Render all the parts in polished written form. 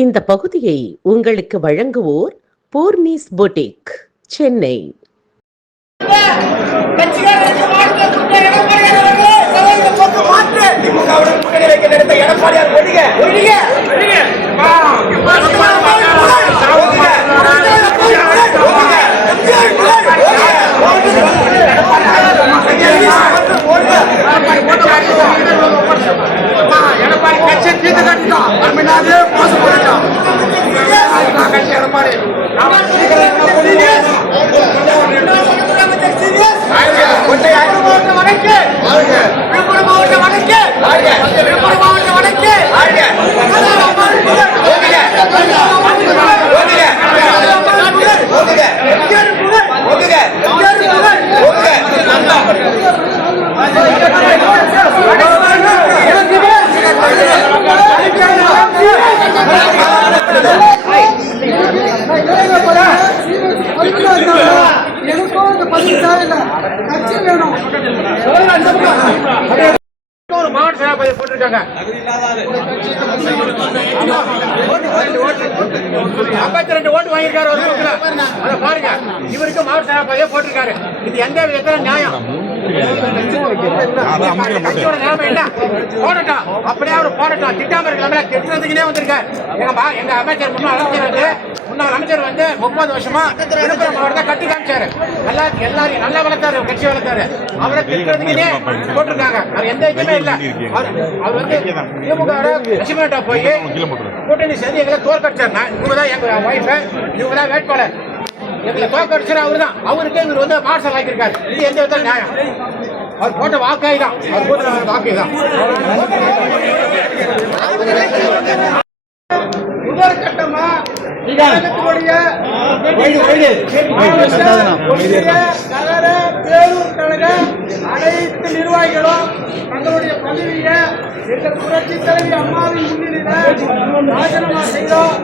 இந்த பகுதியை உங்களுக்கு வழங்குவோர் பூர்ணிஸ் பொட்டிக், சென்னை. மாவட்ட சபாபதி போட்டிருக்காங்க. 52 ஓட்டு வாங்கியிருக்காரு ஒரு பக்கத்துல. அதை பாருங்க, இவருக்கு மாவட்ட சபாபதியே போட்டிருக்காரு. இது எந்த விதத்துல நியாயம்? கட்சியோட நிலைமை என்ன? போடட்டும், அப்படியே அவர் போடட்டும். திட்டாம இருக்கலாம்ல, திட்டுறதுக்குனே வந்திருக்காரு. எங்க அமைச்சர் முன்னாள் அமைச்சர் வந்து 30 வருஷமா விழுப்புரம் மாவட்டத்தை கட்டி காமிச்சாரு. எல்லாரையும் நல்லா வளர்த்தாரு, கட்சி வளர்த்தாரு. அவரை திட்டுறதுக்குனே போட்டிருக்காங்க. அது எந்த இதுவுமே இல்ல. அவர் வந்து திமுக லட்சுமிட்டா போய் கூட்டணி சேர்ந்து எங்களை தோற்கடிச்சார். இவங்கதான் எங்க ஒய்ஃப், இவங்கதான் வேட்பாளர். எங்களை தோற்கடிச்சார் அவருதான். அவருக்கு இவர் வந்து மார்ஷல் ஆக்கியிருக்காரு. இது எந்த விதத்தில் நியாயம்? அவர் போட்ட வாக்காய் தான், அவர் போட்ட வாக்கை தான். முதல் கட்டமா நகர பேரூர் கழக அனைத்து நிர்வாகிகளும் தங்களுடைய பதவியை எங்கள் புரட்சி தலைவி அம்மாவின் முன்னிலையில் ராஜினாமா செய்தோம்.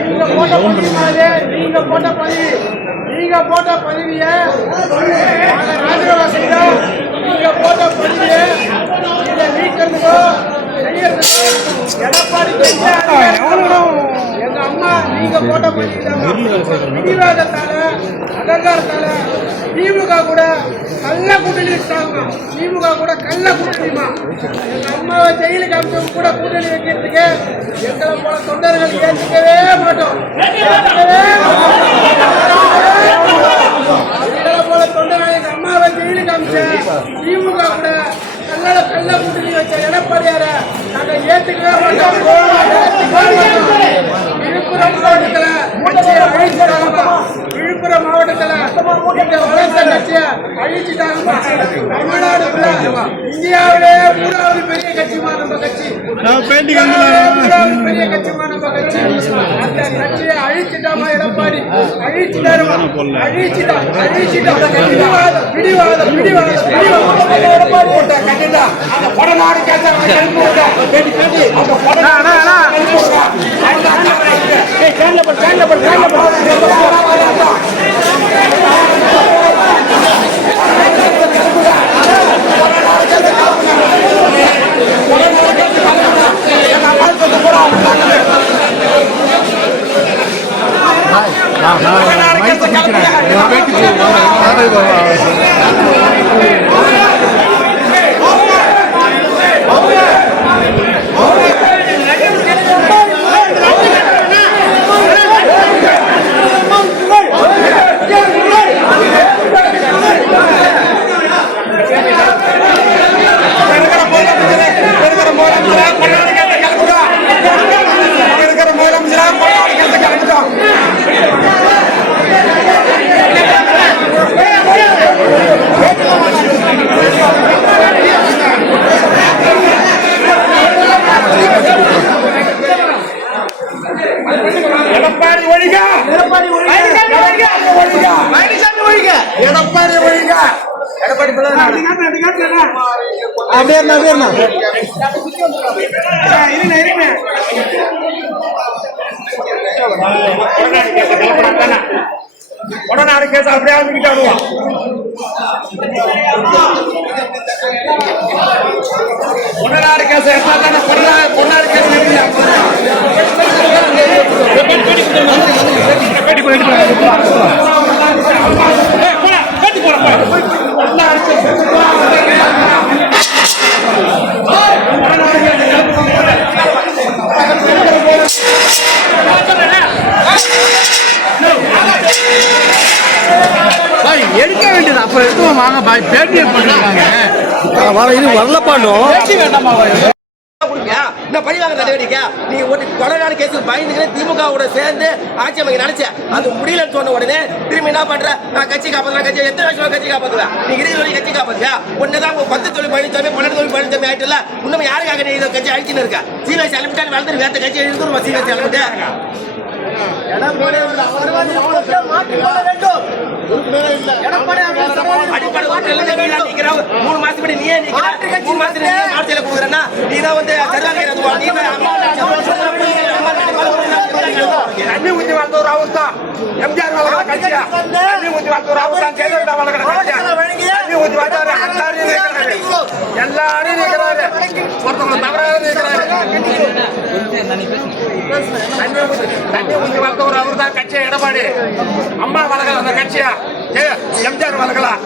நீங்க போட்ட பதவியை ராஜினாமா செய்தோம். நீங்க போட்ட பதவியை இதை நீக்கிறதுக்கோ செய்யறதுக்கோ எடப்பாடி எங்க அம்மா நீங்க போட்ட பிடிவாதத்தால அகங்காரத்தால திமுக கூட கள்ள கூட்டணி வச்சாங்க. திமுக கூட கள்ள கூட்டணிமா. எங்க அம்மாவை ஜெயிலுக்கு அனுப்ப கூட கூட்டணி வைக்கிறதுக்கு எங்களை போல தொண்டர்கள் ஏற்றுக்கவே மாட்டோம். எங்களை போல தொண்டர்கள் எங்க அம்மாவை ஜெயிலுக்கு அனுப்பிச்ச திமுக கூட கள்ள கூட்டணி வச்ச எடப்பாடியார நாங்கள் ஏற்றுக்கவே மாட்டோம். விழுப்புரம் மாவட்டத்தில் இந்த வளர்ந்த கட்சியை அழிச்சுட்டாங்க. தமிழ்நாடு இந்தியாவிலே 3வது பெரிய கட்சிமா நம்ம கட்சி. 3வது பெரிய கட்சிமா நம்ம கட்சி. அந்த கட்சியை அழிச்சுட்டாமா எடப்பாடி? அழிச்சுட்டாருமா, அழிச்சுட்டான். பிடிவாதம் கொடநாடு கேஸ் அப்படியே ஆரம்பிக்கிட்டாடுவான். கொடநாடு கேஸ் பொன்னாடு கேஸ் எடுக்க வேண்டியது அப்புறம் எடுத்து வாங்க பேட்டியை பண்ணிருக்காங்க இது வரலப்பாண்டோம் பழிவாங்க நடவடிக்கை நீ கொடநாடு கேஸ் பயந்துக்கிற திமுகவோட சேர்ந்து ஆட்சி அமைக்க நினைச்ச அது முடியலன்னு சொன்ன உடனே திரும்பி என்ன பண்ற நான் கட்சி காப்பாற்றுறேன் கட்சி எத்தனை வருஷமா கட்சி காப்பாற்றுவேன் நீ இருக்கிற கட்சி காப்பாத்துக்க ஒன்னுதான் 10 தொழில் பழனிசாமி 12 தொழில் பழனிசாமி ஆயிட்டுல இன்னும் யாருக்காக நீ இதை கட்சி அழிச்சுன்னு இருக்க சீனியர் அலிமிட்டா வளர்ந்து வேற கட்சி எழுதுருமா சீனியர் அலிமிட்டா மூணு மாசம் நீ தான் வந்து தண்ணி ஊற்றி வளர்ந்த ஒரு அவர் தான் எம்ஜிஆர் வளர்கிற கட்சியா தண்ணி ஊற்றி வளர்ந்த ஒரு அவர் தான் ஜெயலலிதா வளர்கிற கட்சியா தண்ணி ஊற்றி வளர்த்தாரு எல்லாரும் நிற்கிறாரு ஒருத்தவங்க தவறாக நிற்கிறாரு தண்ணி ஊற்றி வளர்த்த ஒரு அவர் தான் கட்சியா எடப்பாடி அம்மா வளர்க்கல அந்த கட்சியா எம்ஜிஆர் வளர்க்கலாம்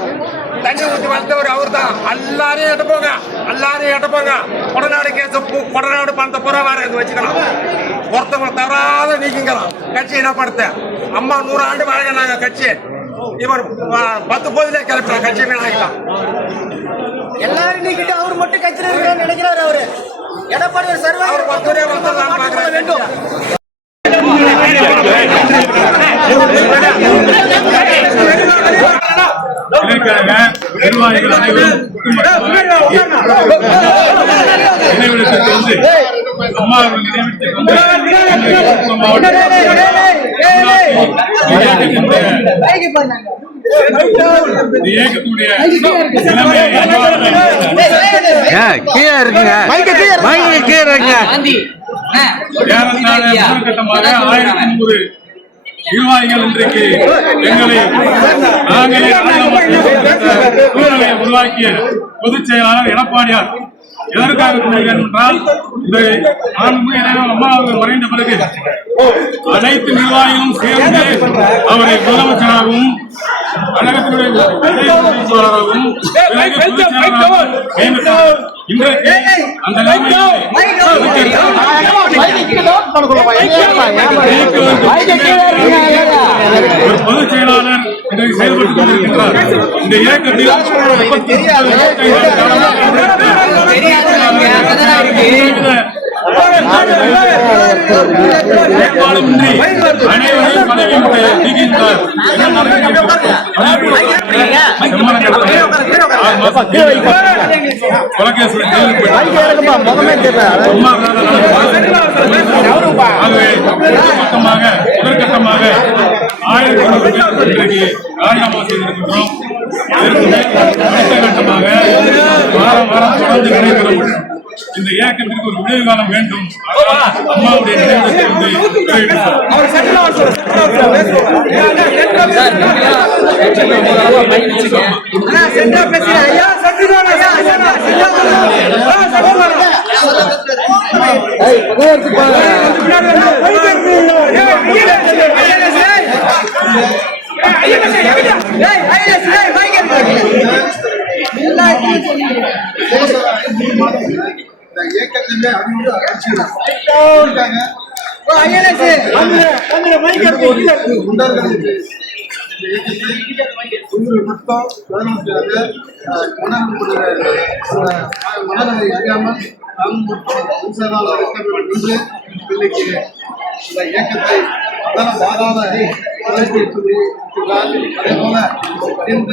தண்ணி ஊற்றி வளர்த்தவர் அவர் தான் எல்லாரையும் எட்டப்போங்க கொடநாடு கேஸ் கொடநாடு பணத்தை புற வேற இது வச்சுக்கலாம் ஒருத்தவங்க தவறாத நீக்கிக்கலாம் கட்சி இனப்படுத்த அம்மா 100 ஆண்டு வாழ்கிறாங்க கட்சி இவர் 10 போதிலே கிளப்பினா கட்சி வீணாக்கலாம் எல்லாரும் நீக்கிட்டு அவர் மட்டும் கட்சியில் நினைக்கிறாரு அவரு எடப்பாடி அவர் 10 வந்துடலாம் வேண்டும் நிர்வாகிகள் அனைவரும் நினைவிடத்திற்கு வந்து அம்மா அவர்கள் நினைவிடத்திற்கு இயக்கத்துடைய கீழே இருக்குங்க கீழே இருக்குங்க முதற்கட்டமாக 1100 நிர்வாகிகள் இன்றைக்கு எங்களை நாங்களே சூழ்நிலையை உருவாக்கிய பொதுச் செயலாளர் எடப்பாடியார் எதற்காக கூறுகிறேன் என்றால் அம்மா அவர்கள் மறைந்த பிறகு அனைத்து நிர்வாகிகளும் சேர்ந்து அவரை முதலமைச்சராகவும் கழகத்தினுடைய பொதுச் செயலாளராகவும் இன்றைக்கு அந்த ஒரு பொதுச் செயலாளர் இன்றைக்கு செயல்பட்டுக் கொண்டிருக்கிறார். இந்த இயக்கத்தில் அனைவரையும் பதவி நீக்கின்றார். முதற்கட்டமாக 1000 இன்றைக்கு ராஜினாமா செய்திருக்கின்றோம். அடுத்த கட்டமாக வாரம் தொடர்ந்து நடைபெறும் இந்த இயக்கத்திற்கு ஒரு விடுதலை காலம் வேண்டும். அம்மாவுடைய நினைவிடத்தை இயக்கத்திலே அறிவுறு ஆட்சியில் மனதை அறியாமல் இன்னைக்கு இந்த இயக்கத்தை வாராத அதே போல இந்த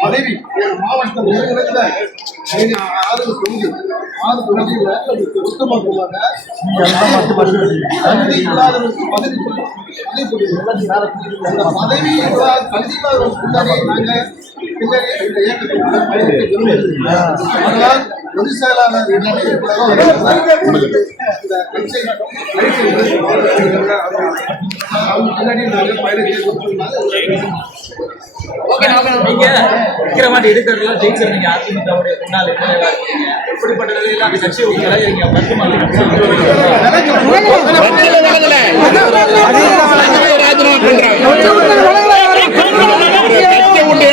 பதவி மாவட்டம் இடத்துல 6 தொகுதியில் ஒட்டுமொத்தமாக கல்வி இல்லாதவர்களுக்கு பதவி அந்த பதவி கல்வி இல்லாதவர்களுக்கு நாங்கள் இந்த இயக்கத்தை அதனால் பொதுச் செயலாளர் இந்த கட்சி பின்னாடி நாங்கள் பயணம் நீங்க விக்கிரவாண்டி எடுக்கிறதுலாம் ஜெயிச்சிருந்தீங்க அதிமுகவுடைய முன்னாள் எம்எல்ஏவா இருக்கீங்க. எப்படிப்பட்ட நிலையில அந்த கட்சியை விளையாடுறீங்க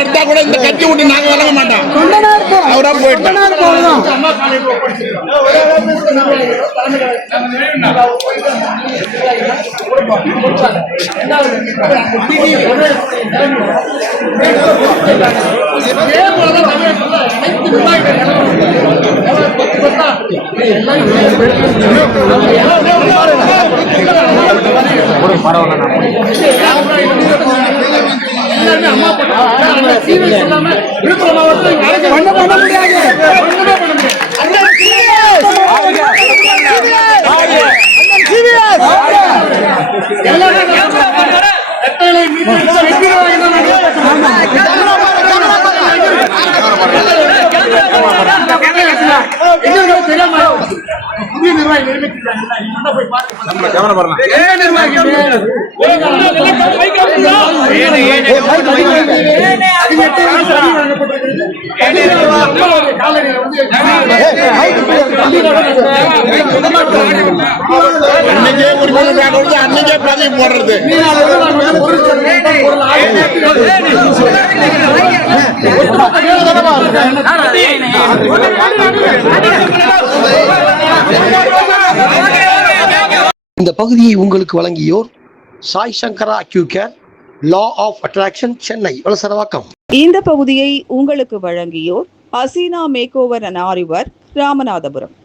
எடுத்தா கூட இந்த கட்சி விட்டு நாங்க வழங்க மாட்டோம். அவரா போயிட்டு விழுப்புரம் மாவட்டத்தில் பண்ண முடியாது. புதிய நிர்வாகி அன்னைக்கே பதிவு போடுறது. இந்த பகுதியை உங்களுக்கு வழங்கியோர் Sai Sankara acute care, law of attraction, Chennai Valasaravakkam. இந்த பகுதியை உங்களுக்கு வழங்கியோர் அசீனா மேக் ஓவர் அண்ட் ஆரிவர், ராமநாதபுரம்.